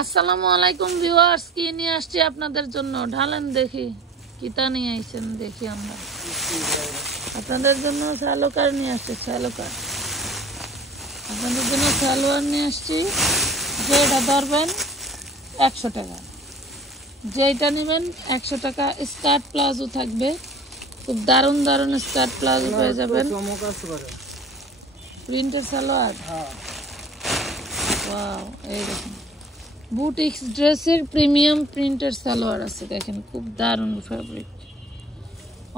আসসালামু আলাইকুম ভিউয়ার্স, কি নিয়ে আসছি আপনাদের জন্য ঢালেন দেখি। কিতা নিয়ে আইছেন দেখি আমরা আপনাদের জন্য। সালোয়ার নিয়ে আসছি, সালোয়ার আপনাদের জন্য সালোয়ার নিয়ে আসছি। যেটা ধরবেন 100 টাকা, যেটা নেবেন 100 টাকা। স্কার্ট প্লাজো থাকবে, খুব দারুণ দারুণ স্কার্ট প্লাজো পেয়ে যাবেন। প্রিন্টের সালোয়ার, ওয়াও, এই দেখুন বুটিক্স ড্রেসের প্রিমিয়াম প্রিন্টের সালোয়ার আছে। দেখেন খুব দারুণ ফ্যাব্রিক,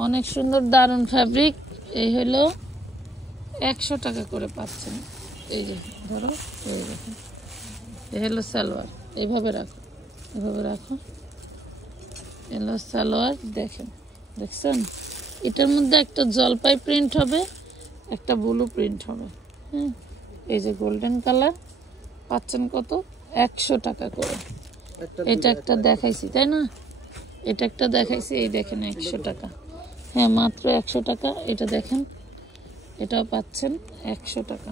অনেক সুন্দর দারুণ ফ্যাব্রিক। এই হলো 100 টাকা করে পাচ্ছেন। এই যে ধরো, এই দেখুন এই হলো সালোয়ার। এইভাবে রাখো, এভাবে রাখো, এলো সালোয়ার। দেখেন, দেখছেন এটার মধ্যে একটা জলপাই প্রিন্ট হবে, একটা ব্লু প্রিন্ট হবে। হ্যাঁ, এই যে গোল্ডেন কালার পাচ্ছেন কত? 100 টাকা করে। এটা একটা দেখাইছি তাই না, এটা একটা দেখাইছি। এই দেখেন 100 টাকা, হ্যাঁ মাত্র 100 টাকা। এটা দেখেন, এটাও পাচ্ছেন 100 টাকা।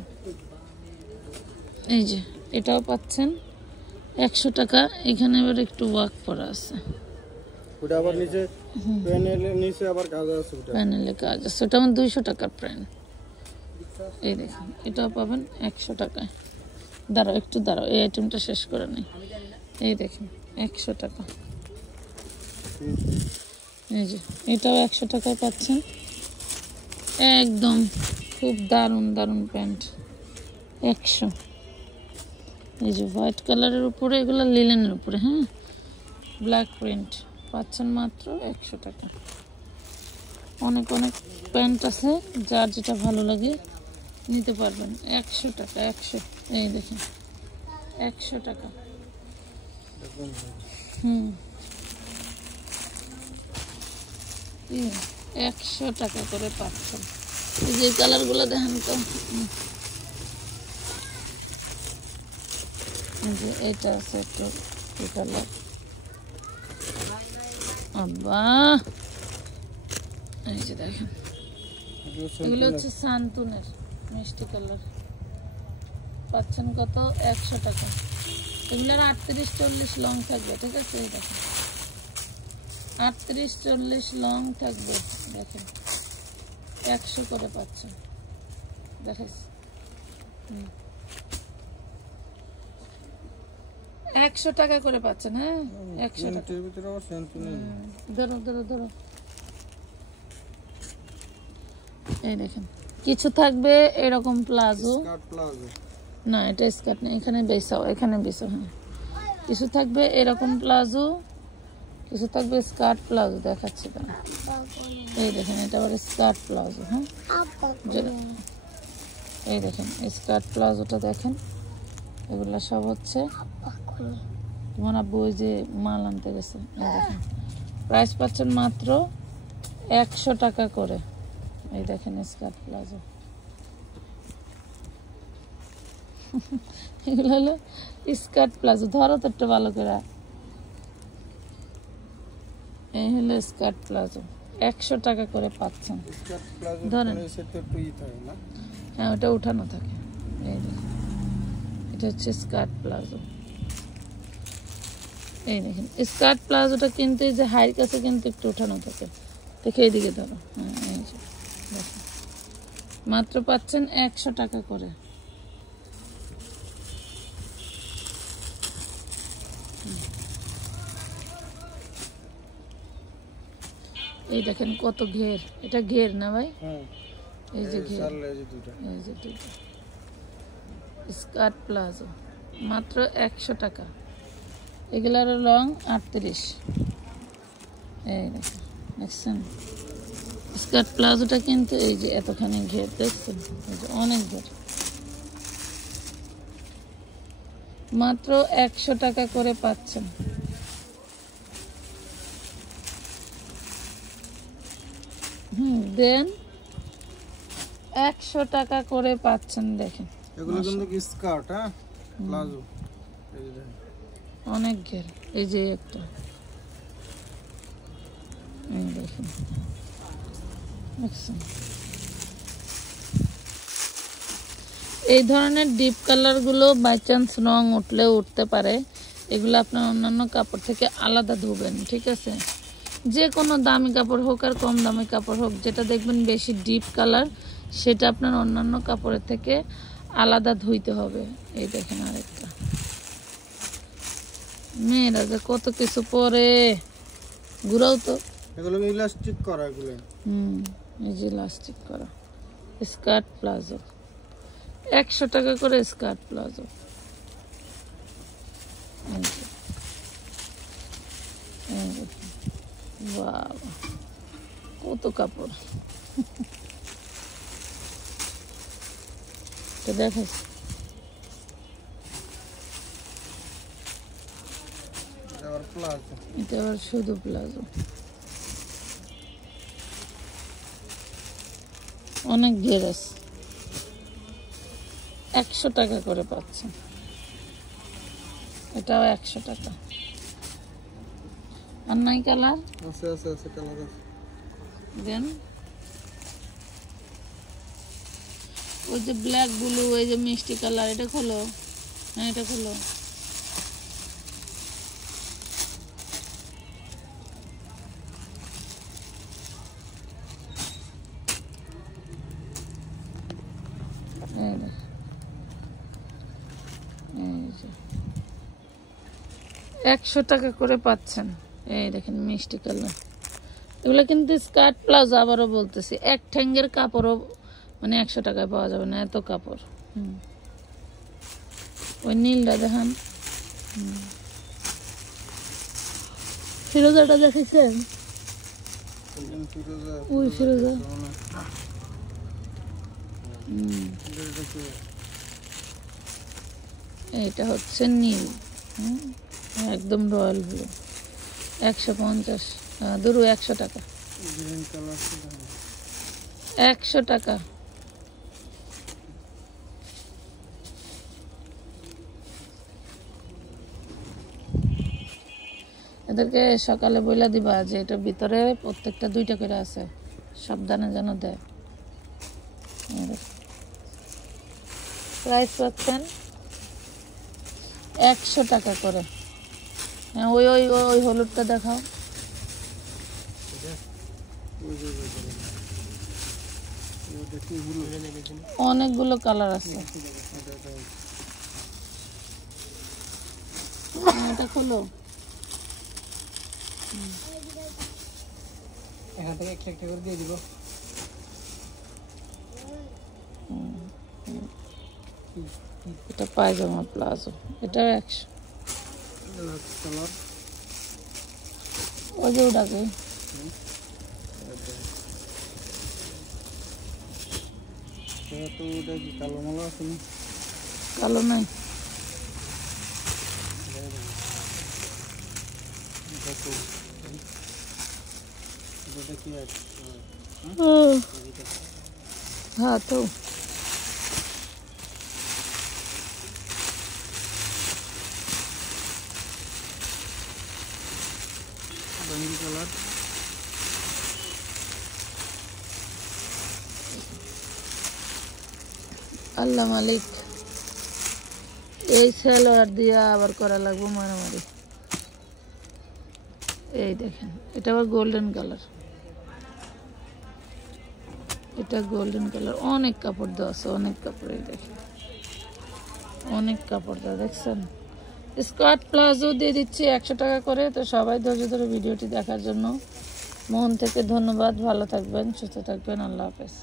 এই যে এটাও পাচ্ছেন 100 টাকা। এখানে এবার একটু ওয়ার্ক করা আছে, ওটা আবার নিচে প্যানেলের নিচে আবার কাজ আছে, ওটা প্যানেলে কাজ আছে। ওটা আমার 200 টাকার প্যান। এই দেখেন এটাও পাবেন 100 টাকায়। দাঁড়াও একটু দাঁড়াও, এই আইটেমটা শেষ করে নেই। এই দেখেন 100 টাকা। এই যে এটাও 100 টাকায় পাচ্ছেন একদম। খুব দারুণ দারুণ প্যান্ট 100। এই যে হোয়াইট কালারের উপরে, এগুলো লিলেনের উপরে, হ্যাঁ ব্ল্যাক প্রিন্ট পাচ্ছেন মাত্র 100 টাকা। অনেক অনেক প্যান্ট আছে, যার যেটা ভালো লাগে নিতে পারবেন। 100 টাকা, 100। এই দেখেন 100 টাকা। 100 টাকা করে পাচ্ছেন। এই যে কালারগুলো দেখেন তো, যে এটা আছে একটু কালার, আব্বা এই যে দেখেন এগুলো হচ্ছে সান্তুনের মিষ্টি কালার। পাচ্ছেন কত? 100 টাকা। এগুলোর 38-40 লং থাকবে, ঠিক আছে। এই দেখেন 38-40 লং থাকবে। দেখেন 100 করে পাচ্ছেন। দেখাইস 100 টাকা করে পাচ্ছেন। হ্যাঁ 100 টাকা। ধরো ধরো ধরো, এই দেখেন কিছু থাকবে এরকম প্লাজো, না এটা স্কার্ট না, এখানে বেসাও, এখানে বেসাও। হ্যাঁ কিছু থাকবে এরকম প্লাজো, কিছু থাকবে স্কার্ট প্লাজো। দেখাচ্ছি তারা, এই দেখেন এটা আবার স্কার্ট প্লাজো। হ্যাঁ এই দেখেন স্কার্ট প্লাজোটা দেখেন। এগুলা সব হচ্ছে তোমার আব্বু ওই যে মাল আনতে গেছে। এই দেখেন প্রাইস পাচ্ছেন মাত্র 100 টাকা করে। এই দেখেন স্কার্ট প্লাজো, এগুলো হলো স্কার্ট প্লাজো। ধরো তো একটু ভালো করে। এই হলো স্কার্ট প্লাজো, 100 টাকা করে পাচ্ছেন। ধরেন হ্যাঁ ওটা উঠানো থাকে। এই দেখেন এটা হচ্ছে স্কার্ট প্লাজো। এই দেখেন স্কার্ট প্লাজোটা কিন্তু এই যে হাইয়ের কাছে কিন্তু একটু উঠানো থাকে, দেখে এইদিকে ধরো। হ্যাঁ এই যে দেখেন মাত্র পাচ্ছেন 100 টাকা করে। এই দেখেন কত ঘের, এটা ঘের না ভাই? এই যে ঘের, এই যে দুটো স্কার্ট প্লাজো মাত্র 100 টাকা। এগুলার লং 38। এই দেখেন দেখছেন স্কার্ট প্লাজোটা কিন্তু এই যে এতখানি ঘের, দেখছেন এই যে অনেক ঘের। মাত্র 100 টাকা করে পাচ্ছেন। দেন 100 টাকা করে পাচ্ছেন। দেখেন এগুলো কিন্তু কি স্কার্ট, হ্যাঁ প্লাজো। এই যে দেখেন অনেক ঘের। এই যে একটা, এই দেখেন দেখছেন এই ধরনের ডিপ কালারগুলো বাই চান্স রং উঠলেও উঠতে পারে, এগুলো আপনার অন্যান্য কাপড় থেকে আলাদা ধুবেন, ঠিক আছে? যে কোনো দামি কাপড় হোক আর কম দামি কাপড় হোক, যেটা দেখবেন বেশি ডিপ কালার সেটা আপনার অন্যান্য কাপড়ের থেকে আলাদা ধুইতে হবে। এই দেখেন আরেকটা, মেয়েরা যে কত কিছু পরে, ঘুরাও তো। এগুলো ইলাস্টিক করা, এগুলো এই যে ইলাস্টিক করা স্কার্ট প্লাজো, 100 টাকা করে স্কার্ট প্লাজো। বাবা কত কাপড়, তো দেখাচ্ছি। এটা আবার শুধু প্লাজো, অনেক ঘের আছে, 100 টাকা করে পাচ্ছেন। এটাও 100 টাকা। আর নাই কালার আছে আছে আছে, কালার আছে দেন। ওই যে ব্ল্যাক ব্লু, ওই যে মিষ্টি কালার, এটা খোলো। হ্যাঁ এটা খোলো। এই দেখ, এই যে 100 টাকা করে পাচ্ছেন। এই দেখেন মিষ্টি কালার, এগুলো কিন্তু স্কার্ট প্লাজো। আবারও বলতেছি, এক ঠ্যাঙ্গের কাপড়ও মানে 100 টাকায় পাওয়া যাবে না, এত কাপড়। ওই নীলটা দেখান, ফিরোজাটা দেখেছেন? ওই ফিরোজা, এটা হচ্ছে নীল, একদম রয়্যাল ব্লু। 150, ধরু 100 টাকা, 100 টাকা। এদেরকে সকালে বইলা দিবা যে এটার ভিতরে প্রত্যেকটা 2টা করে আছে, সাবধানে যেন দেয়। প্রাইস পাচ্ছেন 100 টাকা করে। হ্যাঁ ওই ওই ওই হলুদটা দেখাও। অনেকগুলো কালার আছে, এটা খোলো। এখান থেকে একটা করে দিয়ে দিব। এটা পায়জামা প্লাজো, এটা 100। কালার ওই যে ওটাকে তো ওটা কি কালো মালা আছে না? কালো নাই, হ্যাঁ তো কালার আল্লাহ মালিক। এই সালোয়ার দিয়ে আবার করা লাগবে মারামারি। এই দেখেন, এটা আবার গোল্ডেন কালার, এটা গোল্ডেন কালার। অনেক কাপড় দেওয়া আছে, অনেক কাপড়। এই দেখেন অনেক কাপড় দেওয়া, দেখছেন? স্কার্ট প্লাজো দিয়ে দিচ্ছি 100 টাকা করে। তো সবাই ধৈর্য ধরে ভিডিওটি দেখার জন্য মন থেকে ধন্যবাদ। ভালো থাকবেন, সুস্থ থাকবেন, আল্লাহ হাফেজ।